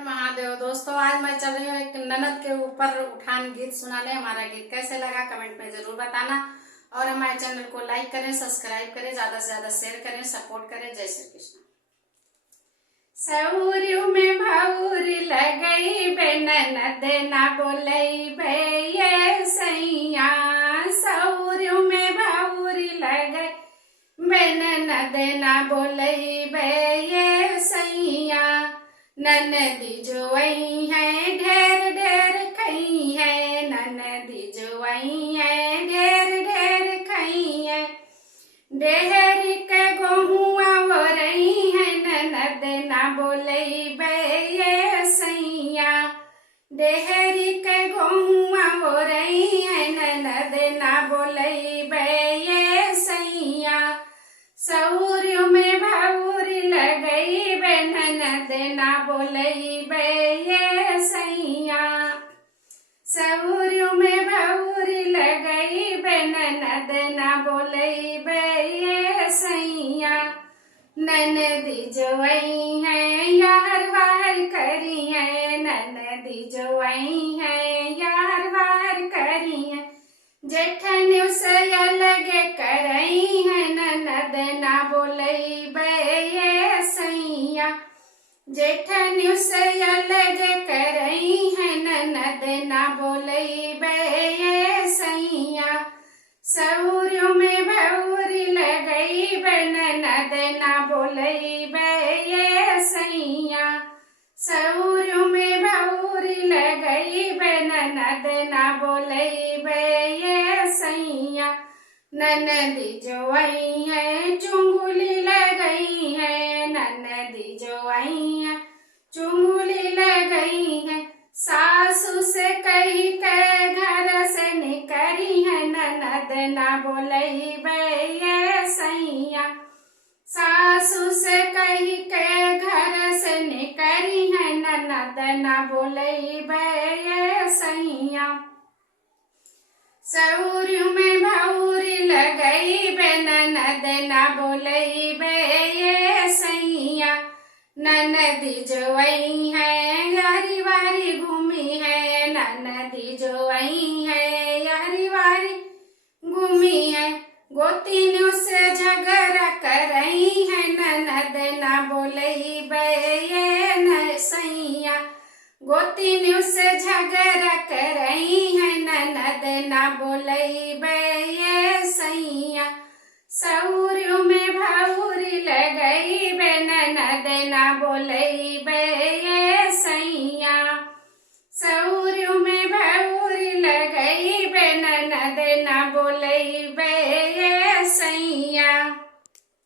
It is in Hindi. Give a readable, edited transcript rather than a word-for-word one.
महादेव। दोस्तों, आज मैं चल रही हूँ एक ननद के ऊपर उठान गीत सुनाने। हमारा गीत कैसे लगा कमेंट में जरूर बताना और हमारे चैनल को लाइक करें, सब्सक्राइब करें, ज्यादा से ज्यादा शेयर करें, सपोर्ट करें। जय श्री कृष्ण। सौर्यू में भौर लगई बे ननद ना बोलई बे ये सैया। सौर्यू में भौर लगई बे ननद ना बोलई बे ये सैया। ननदी जो आई है ढेर ढेर खई है। ननदी जो आई है ढेर ढेर खई है। डेहरी के गोहुआ वो रही है। ननद ना बोलई बे ये सैया। डेहरी के गोहुआ वो रही है। ननद ना बोलई बे ये सैया। सौर्यू में भौर लगई बे ननद ना बोलई बे ये सैया। सौर्यू में भौर लगई बे ननद ना बोलई बे ये सैया। ननदी जो आई है यार वार करी है। ननदी जो आई है यार वार करी है। जेठन उसे अलग करई है। ननद ना बोलई बे ये सैया। जेठन उसे अलग करई है। ननद ना बोलई बे ये सैया। सौर्यू में भौर लगई बे ननद ना बोलई बे ये सैया। सौर्यू में भौर लगई बे ननद ना बोलई बे ये सैया। ननदी जो आई है चुंगुली लगई है। ननदी जो आई है चुंगुली लगई है। सासू से कही के घर से निकरी है। ननद ना बोलई बे ये सैया। सासू से कही के घर से निकरी है। ननद ना बोलई बे ये सैया। सौर्यू में भौर लगई बे ननद ना बोलई बे ये सैया। ननदी जो आई है यारी वारी घूमी है। ननदी जो आई है यारी वारी घूमी है। गोतिन से झगड़ा करई है। ननद ना बोलई बे ये सैया। गोतिन से झगड़ा करई है। ननद ना बोलई बे ये सैया। सौर्यू में भौर लगई बे ननद ना बोलई बे ये सैया। सौर्यू में भौर लगई बे ननद ना बोलई बे ये सैया।